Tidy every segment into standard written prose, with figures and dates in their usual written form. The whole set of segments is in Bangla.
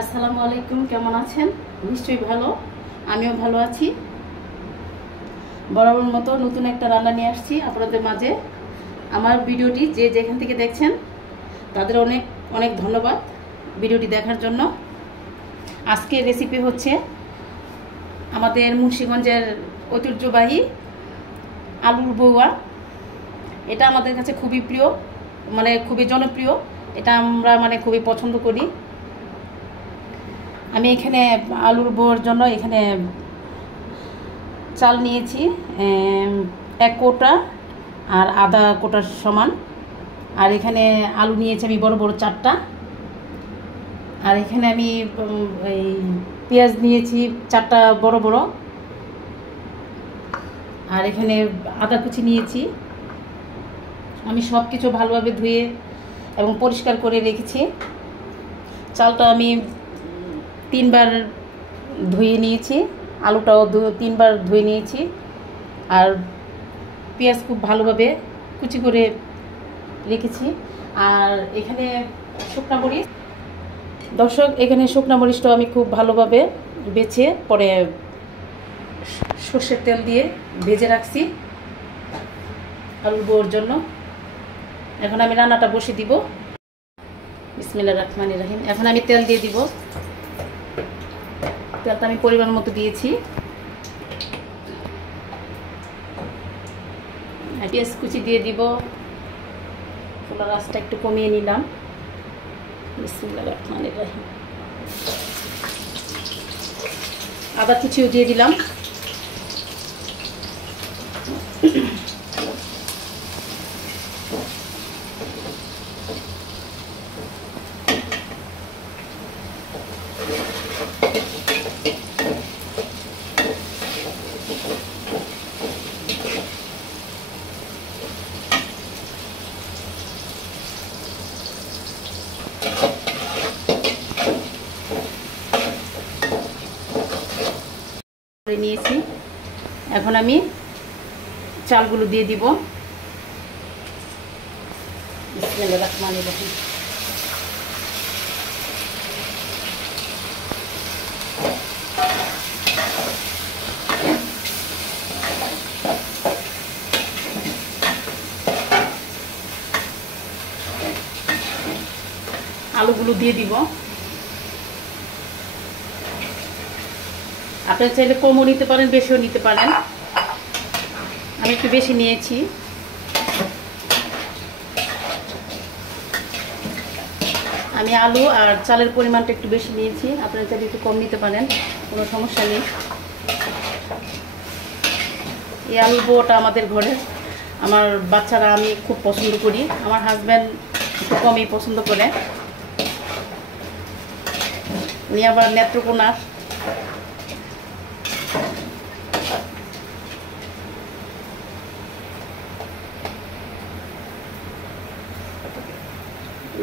আসসালামু আলাইকুম, কেমন আছেন? নিশ্চয়ই ভালো, আমিও ভালো আছি। বরাবর মতো নতুন একটা রান্না নিয়ে আসছি আপনাদের মাঝে। আমার ভিডিওটি যে যেখান থেকে দেখছেন তাদের অনেক অনেক ধন্যবাদ ভিডিওটি দেখার জন্য। আজকের রেসিপি হচ্ছে আমাদের মুন্সিগঞ্জের ঐতিহ্যবাহী আলুর বউয়া। এটা আমাদের কাছে খুবই প্রিয়, খুবই জনপ্রিয়। এটা আমরা খুবই পছন্দ করি। আমি এখানে আলুর বউয়ার জন্য এখানে চাল নিয়েছি 1 কোটা আর আধা কোটার সমান। আর এখানে আলু নিয়েছি আমি বড় বড় 4টা। আর এখানে আমি এই পেঁয়াজ নিয়েছি 4টা বড় বড়। আর এখানে আদা কুচি নিয়েছি। আমি সব কিছু ভালোভাবে ধুয়ে এবং পরিষ্কার করে রেখেছি। চালটা আমি 3 বার ধুয়ে নিয়েছি, আলুটাও 3 বার ধুয়ে নিয়েছি। আর পেঁয়াজ খুব ভালোভাবে কুচি করে রেখেছি। আর এখানে শুকনো মরিচ, দর্শক এখানে শুকনো মরিচটা আমি খুব ভালোভাবে বেছে পরে সর্ষের তেল দিয়ে ভেজে রাখছি আলুর বউয়ার জন্য। এখন আমি রান্নাটা বসিয়ে দিব। বিসমিল্লাহির রহমানির রহিম। এখন আমি তেল দিয়ে দিব। তেলটা আমি পরিমাণ মতো দিয়েছি। পেঁয়াজ কুচি দিয়ে দিব। চুলার আঁচটা একটু কমিয়ে নিলাম। বিসমিল্লাহির রহমানির রহিম। আদা কুচিও দিয়ে দিলাম। নিয়েছি। এখন আমি চালগুলো দিয়ে দিব। বিসমিল্লাহির রহমানির রহিম। আলুগুলো দিয়ে দিব। আপনারা চাইলে কমও নিতে পারেন, বেশিও নিতে পারেন। আমি একটু বেশি নিয়েছি। আমি আলু আর চালের পরিমাণটা একটু বেশি নিয়েছি। আপনারা চাইলে একটু কম নিতে পারেন, কোনো সমস্যা নেই। এই আলুর বউয়াটা আমাদের ঘরে আমার বাচ্চারা আমি খুব পছন্দ করি। আমার হাজব্যান্ড একটু কমই পছন্দ করে। উনি আবার নেত্রকোনার।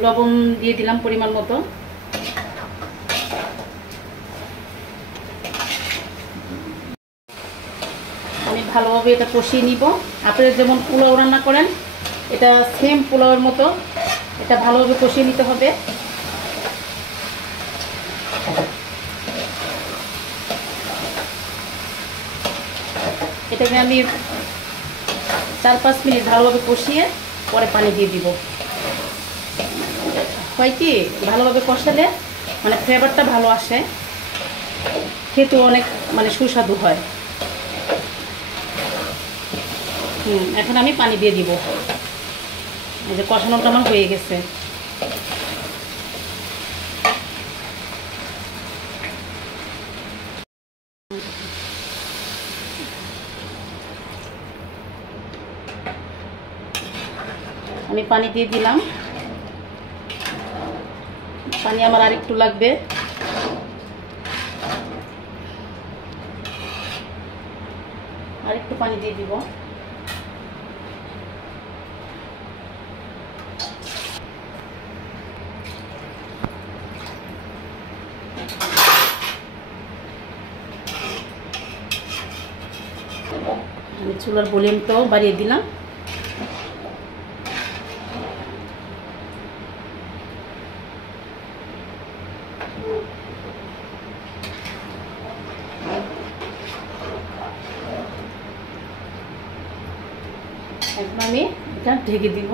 লবণ দিয়ে দিলাম পরিমাণ মতো। আমি ভালোভাবে এটা কষিয়ে নিব। আপনারা যেমন পোলাও রান্না করেন এটা সেম পোলাওয়ের মতো এটা ভালোভাবে কষিয়ে নিতে হবে। এটাকে আমি 4-5 মিনিট ভালোভাবে কষিয়ে পরে পানি দিয়ে দিব। হয় কি, ভালোভাবে কষালে ফ্লেভারটা ভালো আসে, খেতেও অনেক সুস্বাদু হয়। এখন আমি পানি দিয়ে দিব। এই যে কষানোটা আমার হয়ে গেছে। আমি পানি দিয়ে দিলাম। পানি আমার আরেকটু লাগবে। আরেকটু পানি দিয়ে দিব। আমি চুলার ভলিউমটাও বাড়িয়ে দিলাম। এখন আমি এটা ঢেকে দিব।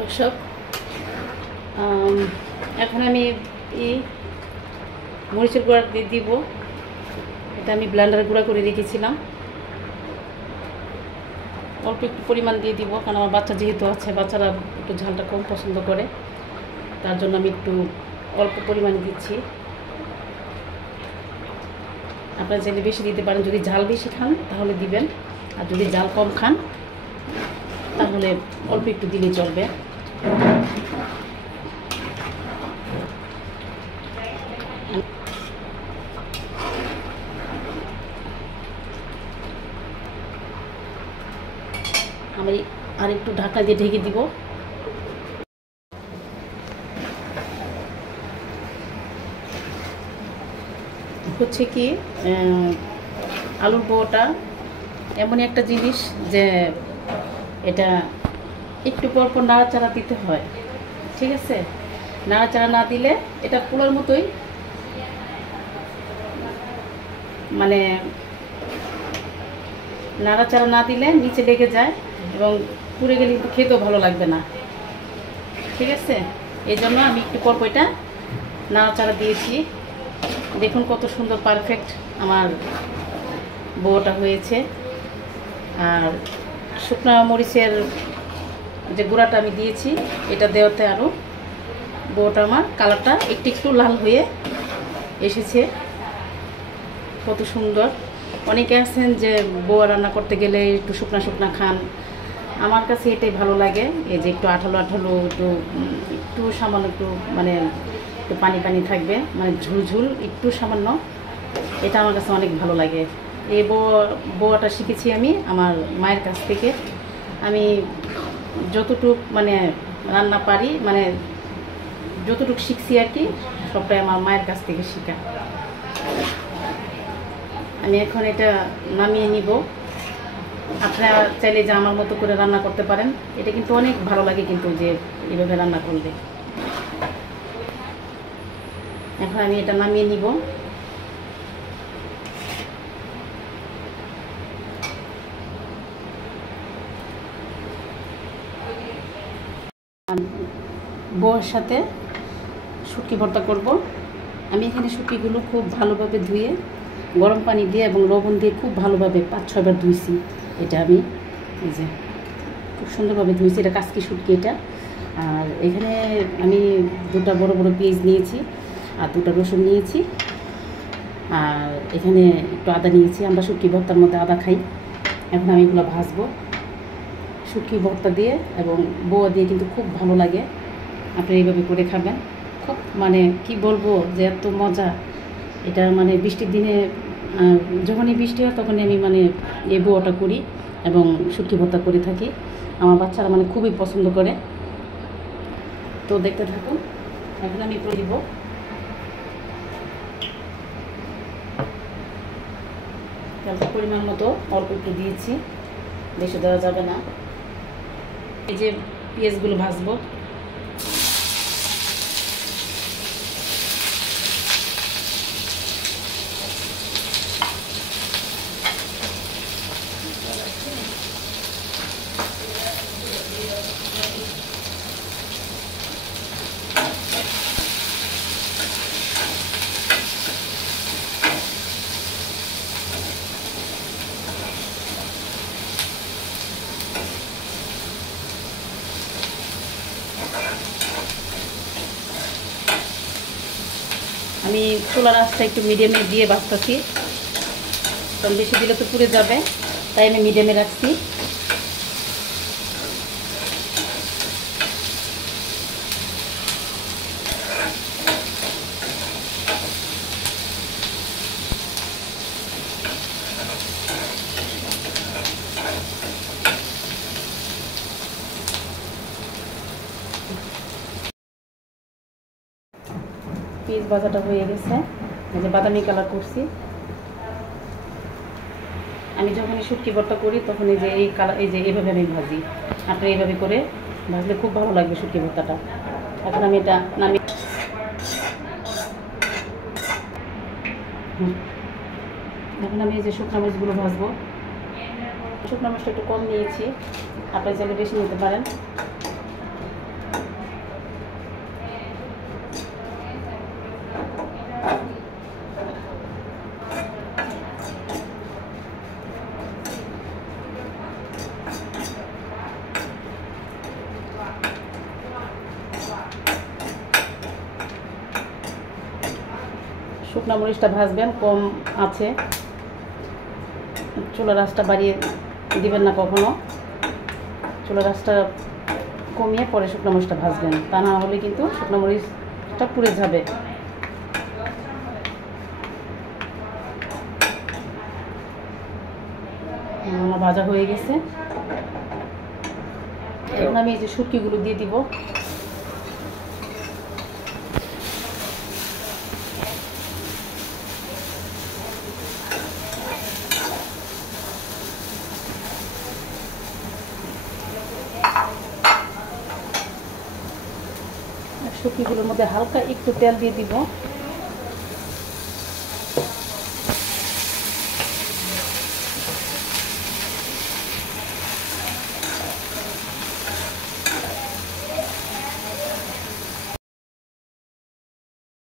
দর্শক, এখন আমি এই মরিচের গুঁড়া দিয়ে দিব। এটা আমি ব্লেন্ডারে গুঁড়া করে রেখেছিলাম, অল্প একটু পরিমাণ দিয়ে দিব, কারণ আমার বাচ্চা যেহেতু আছে, বাচ্চারা একটু ঝালটা কম পছন্দ করে, তার জন্য আমি একটু অল্প পরিমাণে দিচ্ছি। আপনারা চাইলে বেশি দিতে পারেন, যদি ঝাল বেশি খান তাহলে দিবেন, আর যদি ঝাল কম খান তাহলে অল্প একটু দিলে চলবে। আমি আর একটু ঢাকা দিয়ে ঢেকে দিব। হচ্ছে কি, আলুর বড়াটা এমনই একটা জিনিস যে এটা একটু পর পর নাড়াচাড়া দিতে হয়, ঠিক আছে? নাড়াচাড়া না দিলে এটা পোলার মতোই, মানে নাড়াচাড়া না দিলে নিচে লেগে যায় এবং পুড়ে গেলে কিন্তু খেতেও ভালো লাগবে না, ঠিক আছে? এই জন্য আমি একটু পর পর এটা নাড়াচাড়া দিয়েছি। দেখুন কত সুন্দর পারফেক্ট আমার বড়াটা হয়েছে। আর শুকনো মরিচের যে গুঁড়াটা আমি দিয়েছি, এটা দেওয়াতে আরও বড়াটা আমার কালারটা একটু একটু লাল হয়ে এসেছে। কত সুন্দর। অনেকে আছেন যে বড়া রান্না করতে গেলে একটু শুকনা শুকনা খান, আমার কাছে এটাই ভালো লাগে। এই যে একটু আঠালো আঠালো, একটু সামান্য একটু মানে একটু পানি পানি থাকবে, মানে ঝুলঝুল একটু সামান্য, এটা আমার কাছে অনেক ভালো লাগে। এই বড়াটা শিখেছি আমি আমার মায়ের কাছ থেকে। আমি যতটুক মানে রান্না পারি, মানে যতটুকু শিখছি আর কি, সবটাই আমার মায়ের কাছ থেকে শেখা। আমি এখন এটা নামিয়ে নিব। আপনারা চাইলে যে আমার মতো করে রান্না করতে পারেন, এটা কিন্তু অনেক ভালো লাগে কিন্তু যে এইভাবে রান্না করলে। এখন আমি এটা নামিয়ে নিব। বউয়ের সাথে শুটকি ভর্তা করব। আমি এখানে শুটকিগুলো খুব ভালোভাবে ধুয়ে গরম পানি দিয়ে এবং লবণ দিয়ে খুব ভালোভাবে 5-6 বার ধুইছি। এটা আমি এই যে খুব সুন্দরভাবে ধুইছি। এটা কাসকি শুটকি এটা। আর এখানে আমি 2টা বড় বড় পেঁয়াজ নিয়েছি আর 2টা রসুন নিয়েছি, আর এখানে একটু আদা নিয়েছি। আমরা শুটকি ভর্তার মধ্যে আদা খাই। এখন আমি এগুলো ভাজবো শুটকি ভর্তা দিয়ে, এবং বউয়া দিয়ে কিন্তু খুব ভালো লাগে। আপনি এইভাবে করে খাবেন, খুব মানে কি বলবো যে এত মজা। এটা মানে বৃষ্টির দিনে যখনই বৃষ্টি হয় তখনই আমি মানে এই বউয়াটা করি এবং শুটকি ভর্তা করে থাকি। আমার বাচ্চারা মানে খুবই পছন্দ করে। তো দেখতে থাকুন। এখন আমি করে দিব তেলটা পরিমাণ মতো অল্প একটু দিয়েছি, বেশি দেওয়া যাবে না। এই যে পেঁয়াজগুলো ভাজবো, আমি চুলার আঁচটা একটু মিডিয়ামে দিয়ে ভাজতেছি, কারণ বেশি দিলে তো পুড়ে যাবে, তাই আমি মিডিয়ামে রাখছি। পেঁয়াজ ভাজাটা হয়ে গেছে, এই যে বাদামি কালার করছি। আমি যখনই শুটকি ভর্তা করি তখন এই যে এই কালার, এই যে এইভাবে আমি ভাজি। আপনারা এইভাবে করে ভাজলে খুব ভালো লাগবে শুটকি ভর্তাটা। এখন আমি এটা এখন আমি এই যে শুকনো মরিচগুলো ভাজবো। শুকনো মরিচটা একটু কম নিয়েছি, আপনারা চাইলে বেশি নিতে পারেন। শুকনো মরিচটা ভাজবেন কম আছে, চুলার আঁচটা বাড়িয়ে দিবেন না কখনো। চুলার আঁচটা কমিয়ে পরে শুকনো মরিচটা ভাজবেন, তা না হলে কিন্তু শুকনো মরিচটা পুড়ে যাবে। আমার ভাজা হয়ে গেছে, এখন আমি এই যে শুটকিগুলো দিয়ে দিব। শুটকিগুলোর মধ্যে হালকা একটু তেল দিয়ে দিব।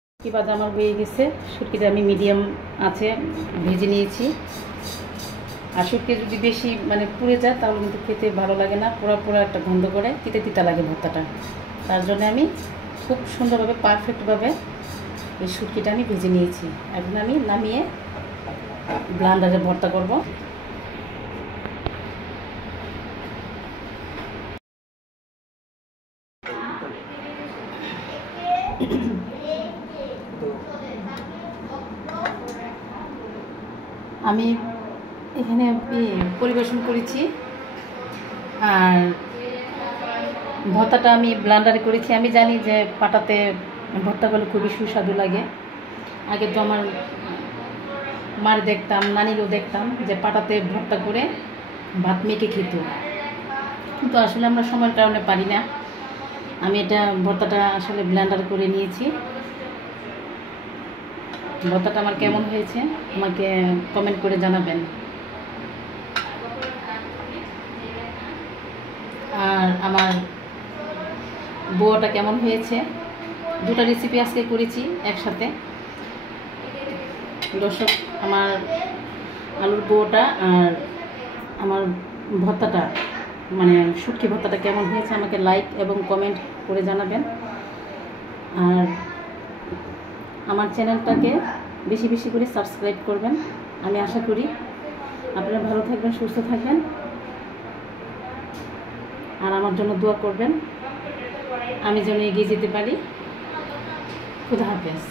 শুটকি ভাজা আমার হয়ে গেছে। শুটকিটা আমি মিডিয়াম আছে ভেজে নিয়েছি। আর শুটকি যদি বেশি মানে পুড়ে যায় তাহলে কিন্তু খেতে ভালো লাগে না, পোড়া পোড়া একটা গন্ধ করে, তিতা তিতা লাগে ভর্তাটা। তার জন্য আমি খুব সুন্দরভাবে পারফেক্টভাবে এই শুটকিটা আমি ভেজে নিয়েছি। এখন আমি নামিয়ে ব্লেন্ডারে ভর্তা করব। আমি এখানে পরিবেশন করেছি, আর ভর্তাটা আমি ব্লেন্ডারে করেছি। আমি জানি যে পাটাতে ভর্তা করলে খুবই সুস্বাদু লাগে। আগে তো আমার মার দেখতাম, নানিরও দেখতাম যে পাটাতে ভর্তা করে ভাত মেখে খেত, কিন্তু আসলে আমরা সময়ের কারণে পারি না। আমি এটা ভর্তাটা আসলে ব্লেন্ডার করে নিয়েছি। ভর্তাটা আমার কেমন হয়েছে আমাকে কমেন্ট করে জানাবেন। আর আমার বোয়াটা কেমন হয়েছে, দুটো রেসিপি আজকে করেছি একসাথে। দর্শক, আমার আলুর বোয়াটা আর আমার ভর্তাটা মানে শুটকি ভর্তাটা কেমন হয়েছে আমাকে লাইক এবং কমেন্ট করে জানাবেন। আর আমার চ্যানেলটাকে বেশি বেশি করে সাবস্ক্রাইব করবেন। আমি আশা করি আপনারা ভালো থাকবেন, সুস্থ থাকবেন, আর আমার জন্য দোয়া করবেন আমি যেন এগিয়ে যেতে পারি। খুদা হাফেজ।